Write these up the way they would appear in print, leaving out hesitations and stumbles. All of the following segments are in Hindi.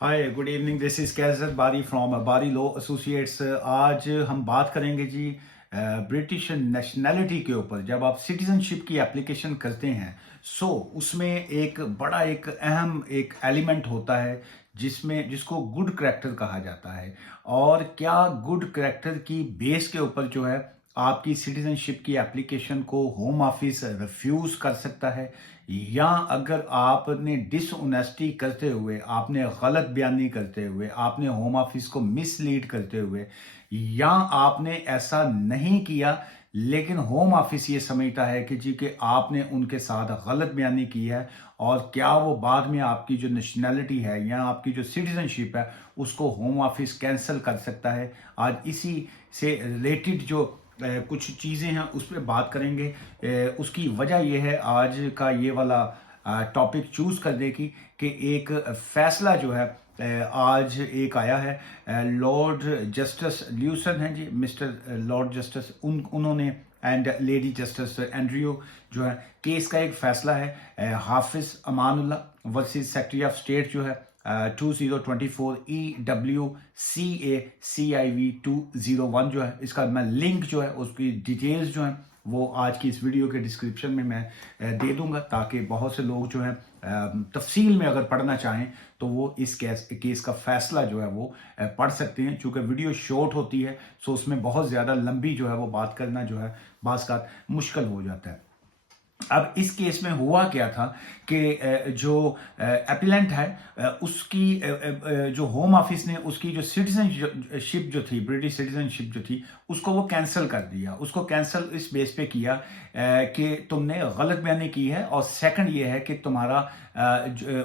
Hi good evening, this is Kaiser बारी फ्रॉम बारी लॉ एसोसिएट्स। आज हम बात करेंगे जी ब्रिटिश नेशनैलिटी के ऊपर। जब आप सिटीजनशिप की एप्लीकेशन करते हैं उसमें एक अहम एक एलिमेंट होता है जिसको गुड करैक्टर कहा जाता है। और क्या गुड करैक्टर की बेस के ऊपर जो है आपकी सिटीजनशिप की एप्लीकेशन को होम ऑफिस रिफ्यूज कर सकता है, या अगर आपने डिसऑनेस्टी करते हुए, आपने गलत बयानी करते हुए, आपने होम ऑफिस को मिसलीड करते हुए, या आपने ऐसा नहीं किया लेकिन होम ऑफिस ये समझता है कि जी कि आपने उनके साथ गलत बयानी की है, और क्या वो बाद में आपकी जो नेशनैलिटी है या आपकी जो सिटीजनशिप है उसको होम ऑफिस कैंसिल कर सकता है। आज इसी से रिलेटेड जो कुछ चीज़ें हैं उस पर बात करेंगे। उसकी वजह यह है आज का ये वाला टॉपिक चूज करने की कि एक फैसला जो है आज एक आया है। लॉर्ड जस्टिस ल्यूसन हैं जी, मिस्टर लॉर्ड जस्टिस, उन्होंने एंड लेडी जस्टिस एंड्रियो जो है, केस का एक फैसला है Hafiz Amanullah versus Secretary of State जो है 2024 EWCACIV 201 जो है। इसका मैं लिंक जो है, उसकी डिटेल्स जो है वो आज की इस वीडियो के डिस्क्रिप्शन में मैं दे दूंगा, ताकि बहुत से लोग जो है तफसील में अगर पढ़ना चाहें तो वो इस केस का फैसला जो है वो पढ़ सकते हैं। चूंकि वीडियो शॉर्ट होती है सो उसमें बहुत ज़्यादा लंबी जो है वो बात करना जो है बाज़ का मुश्किल हो जाता है। अब इस केस में हुआ क्या था कि जो एपिलेंट है उसकी जो होम ऑफिस ने उसकी जो सिटीजनशिप जो थी, ब्रिटिश सिटीजनशिप जो थी, उसको वो कैंसिल कर दिया। उसको कैंसिल इस बेस पे किया कि तुमने गलत बयानी की है, और सेकंड ये है कि तुम्हारा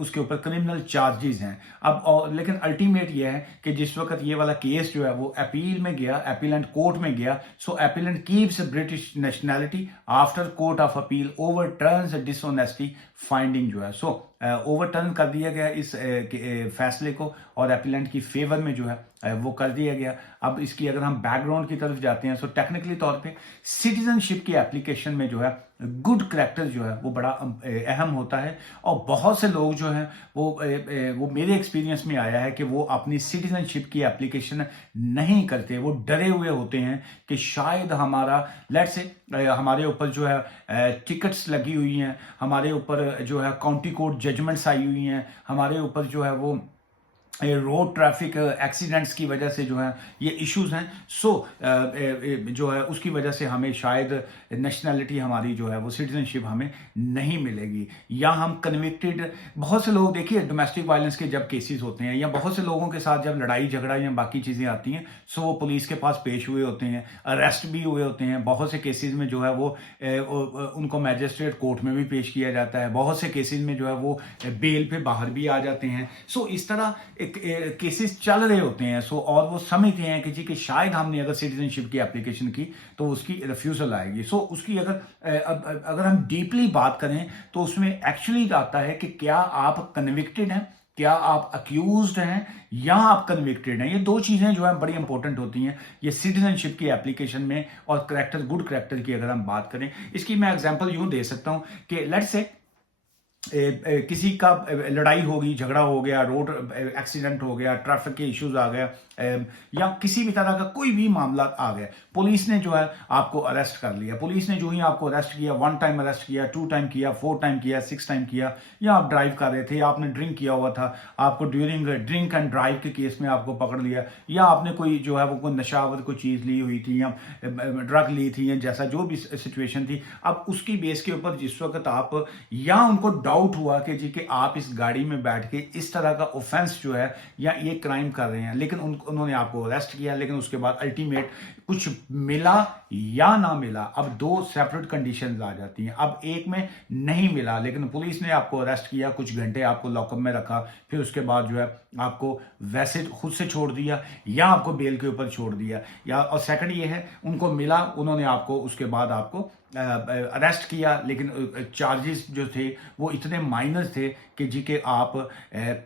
उसके ऊपर क्रिमिनल चार्जेस हैं। लेकिन अल्टीमेट ये है कि जिस वक्त ये वाला केस जो है वो अपील में गया, अपीलेंट कोर्ट में गया, so appellant keeps British nationality after court of appeal overturns dishonesty finding जो है। ओवरटर्न कर दिया गया इस फैसले को, और अपीलेंट की फेवर में जो है वो कर दिया गया। अब इसकी अगर हम बैकग्राउंड की तरफ जाते हैं, टेक्निकली तौर पे सिटीजनशिप की एप्लीकेशन में जो है गुड करैक्टर जो है वो बड़ा अहम होता है। और बहुत से लोग जो हैं वो मेरे एक्सपीरियंस में आया है कि वो अपनी सिटीजनशिप की एप्लीकेशन नहीं करते। वो डरे हुए होते हैं कि शायद हमारा लेट्स से हमारे ऊपर जो है टिकट्स लगी हुई हैं, हमारे ऊपर जो है काउंटी कोर्ट जजमेंट्स आई हुई हैं, हमारे ऊपर जो है वो रोड ट्रैफिक एक्सीडेंट्स की वजह से जो है ये इश्यूज हैं। जो है उसकी वजह से हमें शायद नेशनैलिटी हमारी जो है वो सिटीजनशिप हमें नहीं मिलेगी, या हम कन्विक्टेड। बहुत से लोग देखिए डोमेस्टिक वायलेंस के जब केसेस होते हैं, या बहुत से लोगों के साथ जब लड़ाई झगड़ा या बाकी चीज़ें आती हैं, वो पुलिस के पास पेश हुए होते हैं, अरेस्ट भी हुए होते हैं। बहुत से केसेस में जो है वो उनको मैजिस्ट्रेट कोर्ट में भी पेश किया जाता है। बहुत से केसेस में जो है वो बेल पे बाहर भी आ जाते हैं। इस तरह केसेस चल रहे होते हैं। और वो समझते हैं कि जी कि शायद हमने अगर सिटीजनशिप की एप्लीकेशन की तो उसकी रिफ्यूजल आएगी। उसकी अगर हम डीपली बात करें तो उसमें एक्चुअली आता है कि क्या आप कन्विक्टेड हैं, क्या आप अक्यूज्ड हैं, या आप कन्विक्टेड हैं। ये दो चीजें जो है बड़ी इंपॉर्टेंट होती हैं ये सिटीजनशिप की एप्लीकेशन में। और करैक्टर, गुड करैक्टर की अगर हम बात करें, इसकी मैं एग्जांपल यूं दे सकता हूं कि लेट्स से किसी का लड़ाई होगी, झगड़ा हो गया, रोड एक्सीडेंट हो गया, ट्रैफिक के इश्यूज आ गया, या किसी भी तरह का कोई भी मामला आ गया, पुलिस ने जो है आपको अरेस्ट कर लिया। पुलिस ने जो ही आपको अरेस्ट किया, 1 टाइम अरेस्ट किया, 2 टाइम किया, 4 टाइम किया, 6 टाइम किया, या आप ड्राइव कर रहे थे, आपने ड्रिंक किया हुआ था, आपको ड्यूरिंग ड्रिंक एंड ड्राइव के केस में आपको पकड़ लिया, या आपने कोई जो है वो कोई नशावर कोई चीज ली हुई थी, या ड्रग ली थी, या जैसा जो भी सिचुएशन थी। अब उसकी बेस के ऊपर जिस वक्त आप, या उनको डाउट हुआ कि जी कि आप इस गाड़ी में बैठ के इस तरह का ऑफेंस जो है या ये क्राइम कर रहे हैं, लेकिन उन्होंने आपको अरेस्ट किया, लेकिन उसके बाद अल्टीमेट कुछ मिला या ना मिला। अब 2 सेपरेट कंडीशंस आ जाती हैं। अब एक में नहीं मिला, लेकिन पुलिस ने आपको अरेस्ट किया, कुछ घंटे आपको लॉकअप में रखा, फिर उसके बाद जो है आपको वैसे खुद से छोड़ दिया, या आपको बेल के ऊपर छोड़ दिया। या और सेकंड ये है, उनको मिला, उन्होंने आपको उसके बाद आपको अरेस्ट किया, लेकिन चार्जेस जो थे वो इतने माइनर थे कि जी के आप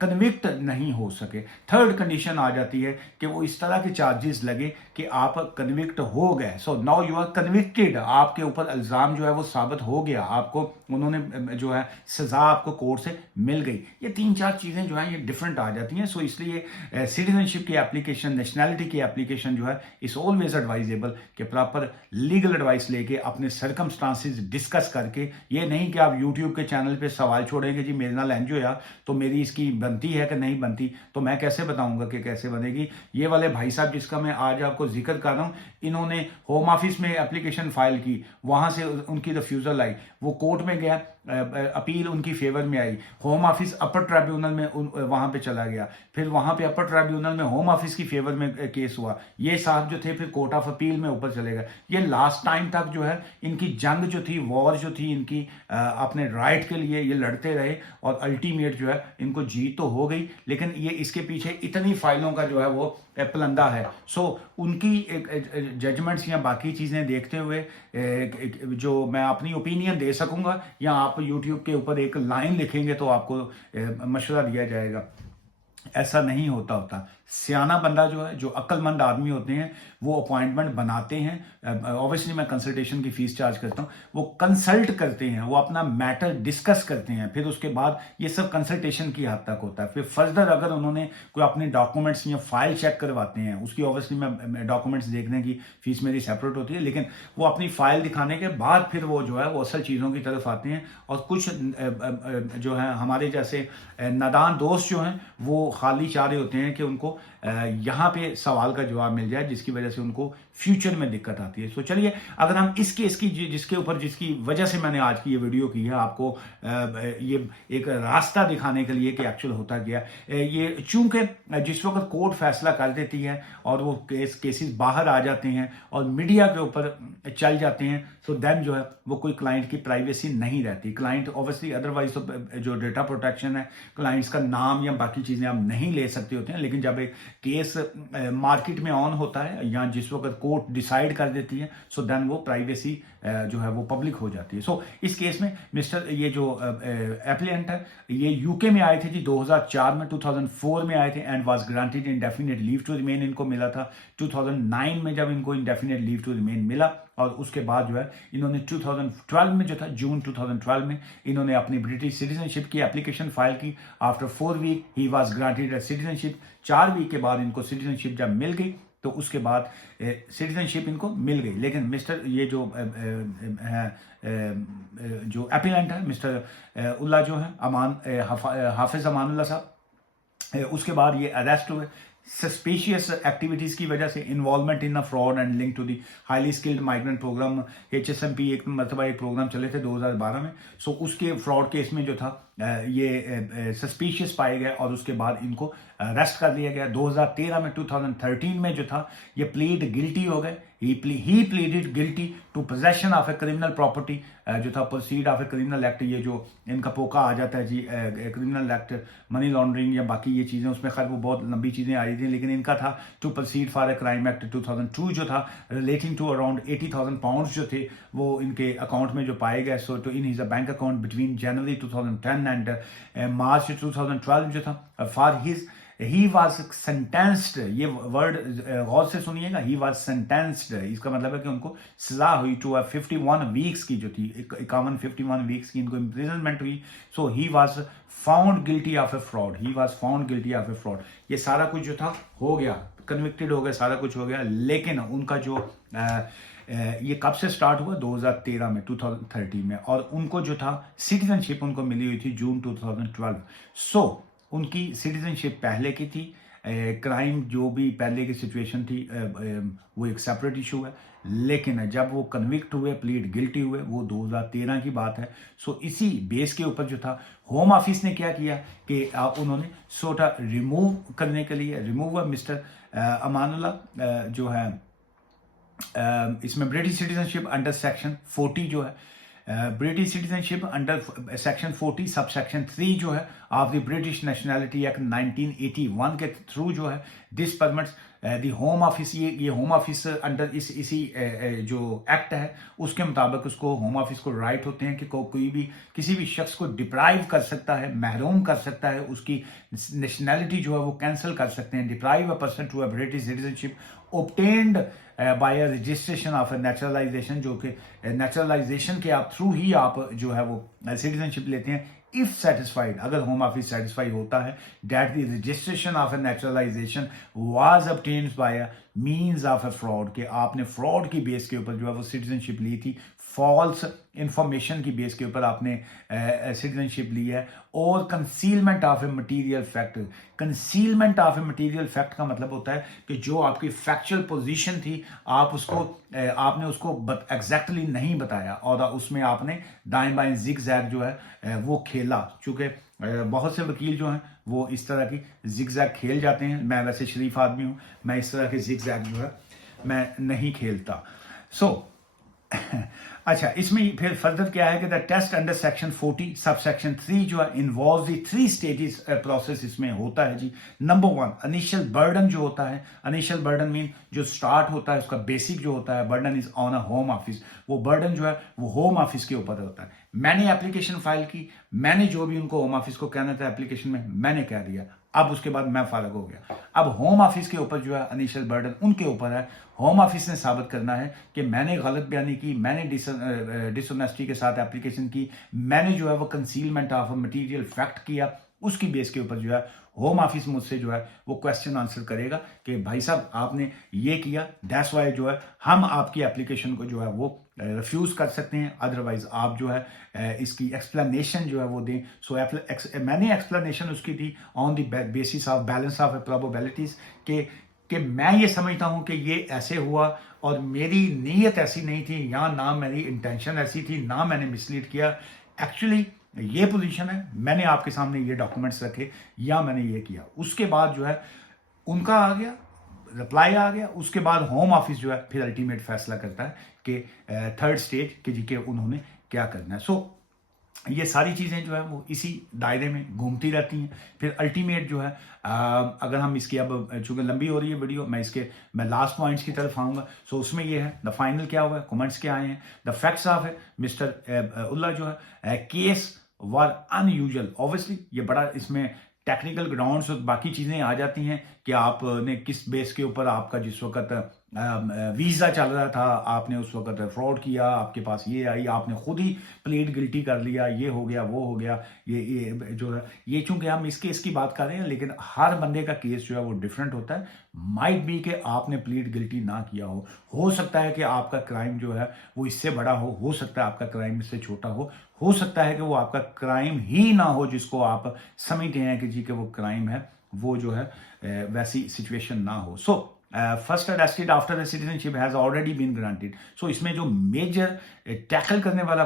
कन्विक्ट नहीं हो सके। थर्ड कंडीशन आ जाती है कि वो इस तरह के चार्जेस लगे कि आप कन्विक्ट हो गए, so now you are convicted, आपके ऊपर इल्ज़ाम जो है वो साबित हो गया, आपको उन्होंने जो है सज़ा आपको कोर्ट से मिल गई। ये 3-4 चीज़ें जो हैं ये डिफरेंट आ जाती हैं। सो इसलिए सिटीजनशिप की एप्लीकेशन, नेशनैलिटी की एप्लीकेशन जो है इस ऑलवेज एडवाइजेबल कि प्रॉपर लीगल एडवाइस लेके अपने सर्कमस्टांसिस डिस्कस करके, ये नहीं कि आप यूट्यूब के चैनल पे सवाल छोड़ेंगे जी मेरे नाल इंज होया तो मेरी इसकी बनती है कि नहीं बनती, तो मैं कैसे बताऊंगा कि कैसे बनेगी। ये वाले भाई साहब जिसका मैं आज आपको जिक्र कर रहा हूं, इन्होंने होम ऑफिस में एप्लीकेशन फाइल की, वहां से उनकी रिफ्यूजल आई, वो कोर्ट में गया, अपील उनकी फेवर में आई, होम ऑफिस अपर ट्राइब्यूनल में वहां पे चला गया, फिर वहां पे अपर ट्राइब्यूनल में होम ऑफिस की फेवर में केस हुआ, ये साहब जो थे फिर कोर्ट ऑफ अपील में ऊपर चले गए। ये लास्ट टाइम तक जो है इनकी जंग जो थी, वॉर जो थी इनकी अपने राइट के लिए ये लड़ते रहे, और अल्टीमेट जो है इनको जीत तो हो गई, लेकिन ये इसके पीछे इतनी फाइलों का जो है वो पलंदा है। सो उनकी जजमेंट्स या बाकी चीज़ें देखते हुए जो मैं अपनी ओपिनियन दे सकूंगा, या आप यूट्यूब के ऊपर एक लाइन लिखेंगे तो आपको मशवरा दिया जाएगा, ऐसा नहीं होता। सियाना बंदा जो है, जो अक्लमंद आदमी होते हैं, वो अपॉइंटमेंट बनाते हैं। ऑब्वियसली मैं कंसल्टेशन की फीस चार्ज करता हूँ, वो कंसल्ट करते हैं, वो अपना मैटर डिस्कस करते हैं, फिर उसके बाद ये सब कंसल्टेशन की हद तक होता है। फिर फर्दर अगर उन्होंने कोई अपने डॉक्यूमेंट्स या फाइल चेक करवाते हैं, उसकी ऑब्वियसली मैं डॉक्यूमेंट्स देखने की फीस मेरी सेपरेट होती है, लेकिन वो अपनी फाइल दिखाने के बाद फिर वो जो है वो असल चीज़ों की तरफ आते हैं। और कुछ जो है हमारे जैसे नादान दोस्त जो हैं, वो खाली चाह रहे होते हैं कि उनको यहाँ पे सवाल का जवाब मिल जाए, जिसकी वजह से उनको फ्यूचर में दिक्कत आती है। तो चलिए, अगर हम इस केस की जिसकी वजह से मैंने आज की ये वीडियो की है, आपको ये एक रास्ता दिखाने के लिए कि एक्चुअल होता गया, ये चूंकि जिस वक्त कोर्ट फैसला कर देती है और वो केसेस बाहर आ जाते हैं और मीडिया के ऊपर चल जाते हैं, सो देन जो है वो कोई क्लाइंट की प्राइवेसी नहीं रहती। क्लाइंट ऑब्वियसली अदरवाइज तो जो डेटा प्रोटेक्शन है, क्लाइंट्स का नाम या बाकी चीज़ें आप नहीं ले सकते होते हैं, लेकिन जब एक केस मार्केट में ऑन होता है या जिस वक्त कोर्ट डिसाइड कर देती है, सो देन वो प्राइवेसी जो है वो पब्लिक हो जाती है। सो इस केस में मिस्टर ये जो एप्लिकेंट है, ये यूके में आए थे जी 2004 में, 2004 में आए थे, and was granted indefinite leave to remain इनको मिला था। 2009 में जब इनको इंडेफिनिट लीव टू रिमेन मिला, और उसके बाद जो है इन्होंने 2012 में जो था, जून 2012 में इन्होंने अपनी ब्रिटिश सिटीजनशिप की एप्लीकेशन फाइल की। आफ्टर 4 वीक ही वाज ग्रांटेड सिटीजनशिप। 4 वीक के बाद इनको सिटीजनशिप जब मिल गई, तो उसके बाद सिटीजनशिप इनको मिल गई। लेकिन मिस्टर ये जो जो एप्लीकेंट है, मिस्टर उल्ला जो है, हाफिज अमानुल्लाह साहब, उसके बाद ये अरेस्ट हुए सस्पिशियस एक्टिविटीज की वजह से, involvement in a fraud and link to the highly skilled migrant programme, HSMP एक मरतबा एक प्रोग्राम चले थे 2012 में। सो उसके फ्रॉड केस में जो था ये सस्पिशियस पाए गए, और उसके बाद इनको अरेस्ट कर लिया गया। 2013 में 2013 में जो था ये प्लीड गिल्टी हो गए। He pleaded guilty to possession of a criminal property, जो था proceed of a criminal act, ये जो इनका पोका आ जाता है जी, क्रिमिनल एक्ट, मनी लॉन्ड्रिंग या बाकी ये चीज़ें, उसमें खैर वो बहुत लंबी चीज़ें आई थी, लेकिन इनका था to proceed for a crime act 2002 जो था, रिलेटिंग टू अराउंड 80,000 पाउंड्स जो थे वो इनके अकाउंट में जो पाए गए। सो टू इन his bank account between January 2010 and March 2012 जो था, for his he was sentenced, ये वर्ड गौर से सुनिएगा, ही वॉज सेंटेंस्ड, इसका मतलब है कि उनको सजा हुई टू 51 वीक्स की जो थी, 51 वीक्स की इनको इम्प्रिजनमेंट हुई। So he was found guilty of a fraud, he was found guilty of a fraud. ये सारा कुछ जो था हो गया, कन्विक्टेड हो गया, सारा कुछ हो गया, लेकिन उनका जो ये कब से स्टार्ट हुआ, 2013 में, 2013 में, और उनको जो था सिटीजनशिप उनको मिली हुई थी जून 2012। सो उनकी सिटीजनशिप पहले की थी, क्राइम जो भी पहले की सिचुएशन थी वो एक सेपरेट इशू है, लेकिन जब वो कन्विक्ट हुए, प्लीड गिल्टी हुए, वो 2013 की बात है। सो इसी बेस के ऊपर जो था, होम ऑफिस ने क्या किया कि उन्होंने सोटा रिमूव करने के लिए, रिमूव मिस्टर अमानुल्लाह जो है, इसमें ब्रिटिश सिटीजनशिप अंडर सेक्शन 40 जो है, British citizenship under section 40 sub section 3 जो है of the British nationality act 1981 के थ्रू जो है, this permits the home office, ये होम ऑफिस अंडर इसी जो एक्ट है उसके मुताबिक उसको होम ऑफिस को राइट होते हैं कि कोई भी किसी भी शख्स को डिप्राइव कर सकता है, महरूम कर सकता है, उसकी नेशनैलिटी जो है वो कैंसिल कर सकते हैं। Deprive a person to a British citizenship obtained by a registration of a naturalization, जो कि नेचुरलाइजेशन के आप थ्रू ही आप जो है वो सिटीजनशिप लेते हैं। इफ सेटिस्फाइड, अगर होम ऑफिस सेटिस्फाई होता है that the registration of a naturalisation was obtained by a means of a fraud, कि आपने फ्रॉड की बेस के ऊपर जो है वो सिटीजनशिप ली थी, फॉल्स इंफॉर्मेशन की बेस के ऊपर आपने सिटीजनशिप ली है। और concealment of A material fact, concealment of A material fact का मतलब होता है कि जो आपकी फैक्चुअल पोजीशन थी आप उसको आपने उसको एग्जैक्टली नहीं बताया और उसमें आपने दाएं बाएं जिग जैग जो है वो खेला। चूंकि बहुत से वकील जो हैं वो इस तरह की जिग जैग खेल जाते हैं। मैं वैसे शरीफ आदमी हूं, मैं इस तरह के जिग जैग जो है मैं नहीं खेलता। सो अच्छा, इसमें फिर फर्दर क्या है कि the test under section 40 sub section 3 जो है इन्वॉल्व दी 3 स्टेजेस प्रोसेस इसमें होता है जी। नंबर 1, इनिशियल बर्डन जो होता है, इनिशियल बर्डन मीन जो स्टार्ट होता है उसका बेसिक जो होता है burden is on a home office, वो बर्डन जो है वो होम ऑफिस के ऊपर होता है। मैंने एप्लीकेशन फाइल की, मैंने जो भी उनको होम ऑफिस को कहना था एप्लीकेशन में मैंने कह दिया, अब उसके बाद मैं फारग हो गया। अब होम ऑफिस के ऊपर जो है इनिशियल बर्डन उनके ऊपर है। होम ऑफिस ने साबित करना है कि मैंने गलत बयानी की, मैंने डिसऑनेस्टी के साथ एप्लीकेशन की, मैंने जो है वो कंसीलमेंट ऑफ मटीरियल फैक्ट किया, उसकी बेस के ऊपर जो है होम ऑफिस मुझसे जो है वो क्वेश्चन आंसर करेगा कि भाई साहब आपने ये किया, दैट्स वाई जो है हम आपकी एप्लीकेशन को जो है वो रिफ्यूज कर सकते हैं, अदरवाइज आप जो है इसकी एक्सप्लेनेशन जो है वो दें। सो मैंने एक्सप्लेनेशन उसकी दी on the basis of balance of probabilities कि मैं ये समझता हूं कि ये ऐसे हुआ और मेरी नीयत ऐसी नहीं थी, या ना मेरी इंटेंशन ऐसी थी, ना मैंने मिसलीड किया। एक्चुअली ये पोजीशन है, मैंने आपके सामने ये डॉक्यूमेंट्स रखे या मैंने ये किया। उसके बाद जो है उनका आ गया, रिप्लाई आ गया, उसके बाद होम ऑफिस जो है फिर अल्टीमेट फैसला करता है कि थर्ड स्टेज कि जी के उन्होंने क्या करना है। सो ये सारी चीज़ें जो है वो इसी दायरे में घूमती रहती हैं। फिर अल्टीमेट जो है अगर हम इसकी अब चूंकि लंबी हो रही है वीडियो, मैं लास्ट पॉइंट्स की तरफ आऊँगा। सो उसमें ये है द फाइनल क्या हुआ है, कमेंट्स क्या आए हैं, द फैक्ट्स ऑफ है मिस्टर उल्ला जो है केस वर अनयूजुअल। ऑब्वियसली ये बड़ा इसमें टेक्निकल ग्राउंड्स और बाकी चीज़ें आ जाती हैं कि आपने किस बेस के ऊपर आपका जिस वक्त वीज़ा चल रहा था आपने उस वक्त फ्रॉड किया, आपके पास ये आई, आपने खुद ही प्लीड गिल्टी कर लिया, ये हो गया वो हो गया। ये जो है ये चूंकि हम इस केस की बात कर रहे हैं लेकिन हर बंदे का केस जो है वो डिफरेंट होता है। माइट बी कि आपने प्लीड गिल्टी ना किया हो सकता है कि आपका क्राइम जो है वो इससे बड़ा हो सकता है आपका क्राइम इससे छोटा हो सकता है कि वो आपका क्राइम ही ना हो जिसको आप समझते हैं कि जी कि वो क्राइम है, वो जो है वैसी सिचुएशन ना हो। So first arrested after citizenship has already been granted. So इसमें जो मेजर टैकल करने वाला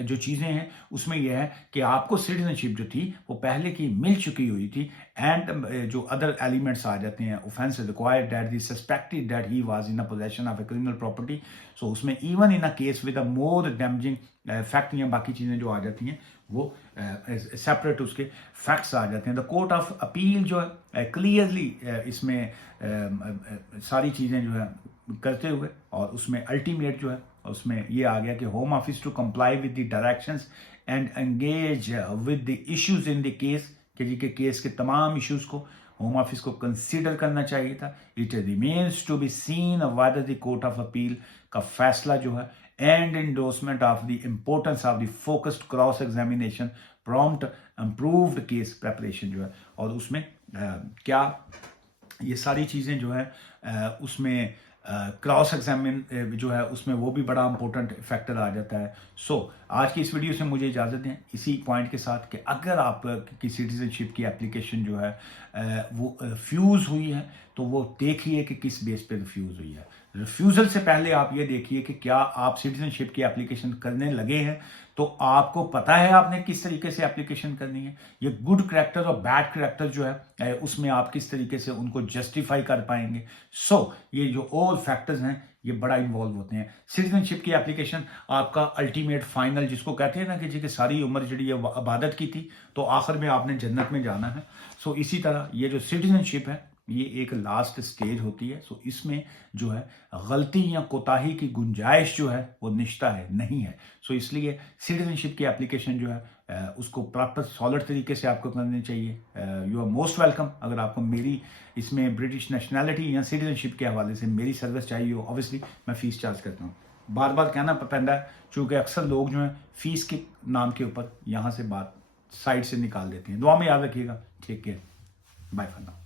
जो चीज़ें हैं उसमें यह है कि आपको सिटीजनशिप जो थी वो पहले की मिल चुकी हुई थी। एंड जो अदर एलिमेंट्स आ जाते हैं, offence required that the suspected that he was in a possession of a criminal property. So उसमें even in a case with a more damaging fact या बाकी चीज़ें जो आ जाती हैं वो सेपरेट उसके फैक्ट्स आ जाते हैं। द कोर्ट ऑफ अपील जो है क्लियरली इसमें सारी चीज़ें जो है करते हुए और उसमें अल्टीमेट जो है उसमें ये आ गया कि home office to comply with the directions and engage with the issues in the case, कि जी के केस के तमाम इश्यूज को होम ऑफिस को कंसीडर करना चाहिए था। It remains to be seen whether the court of appeal का फैसला जो है and endorsement of the importance of the focused cross examination prompt improved case preparation जो है और उसमें क्या ये सारी चीज़ें जो है उसमें क्रॉस एग्जामिन जो है उसमें वो भी बड़ा इंपॉर्टेंट फैक्टर आ जाता है। सो आज की इस वीडियो से मुझे इजाज़त दें इसी पॉइंट के साथ कि अगर आप की सिटीजनशिप की एप्लीकेशन जो है वो रिफ्यूज़ हुई है तो वो देखिए कि किस बेस पे रिफ्यूज़ हुई है। रिफ्यूज़ल से पहले आप ये देखिए कि क्या आप सिटीजनशिप की एप्लीकेशन करने लगे हैं तो आपको पता है आपने किस तरीके से एप्लीकेशन करनी है। ये गुड करैक्टर और बैड करैक्टर जो है उसमें आप किस तरीके से उनको जस्टिफाई कर पाएंगे। सो ये जो ऑल फैक्टर्स हैं ये बड़ा इन्वॉल्व होते हैं। सिटीजनशिप की एप्लीकेशन आपका अल्टीमेट फाइनल जिसको कहते हैं ना कि जी कि सारी उम्र जी ये इबादत की थी तो आखिर में आपने जन्नत में जाना है। सो इसी तरह ये जो सिटीजनशिप है ये एक लास्ट स्टेज होती है। सो इसमें जो है गलती या कोताही की गुंजाइश जो है वो निश्चित है, नहीं है। सो इसलिए सिटीजनशिप की एप्लीकेशन जो है उसको प्रॉपर सॉलिड तरीके से आपको करनी चाहिए। You are most welcome. अगर आपको मेरी इसमें ब्रिटिश नेशनैलिटी या सिटीजनशिप के हवाले से मेरी सर्विस चाहिए हो, ऑब्वियसली मैं फीस चार्ज करता हूँ। बार बार कहना पैंदा है चूँकि अक्सर लोग जो है फीस के नाम के ऊपर यहाँ से बात साइड से निकाल देते हैं। दुआ में याद रखिएगा। Take care, bye for now.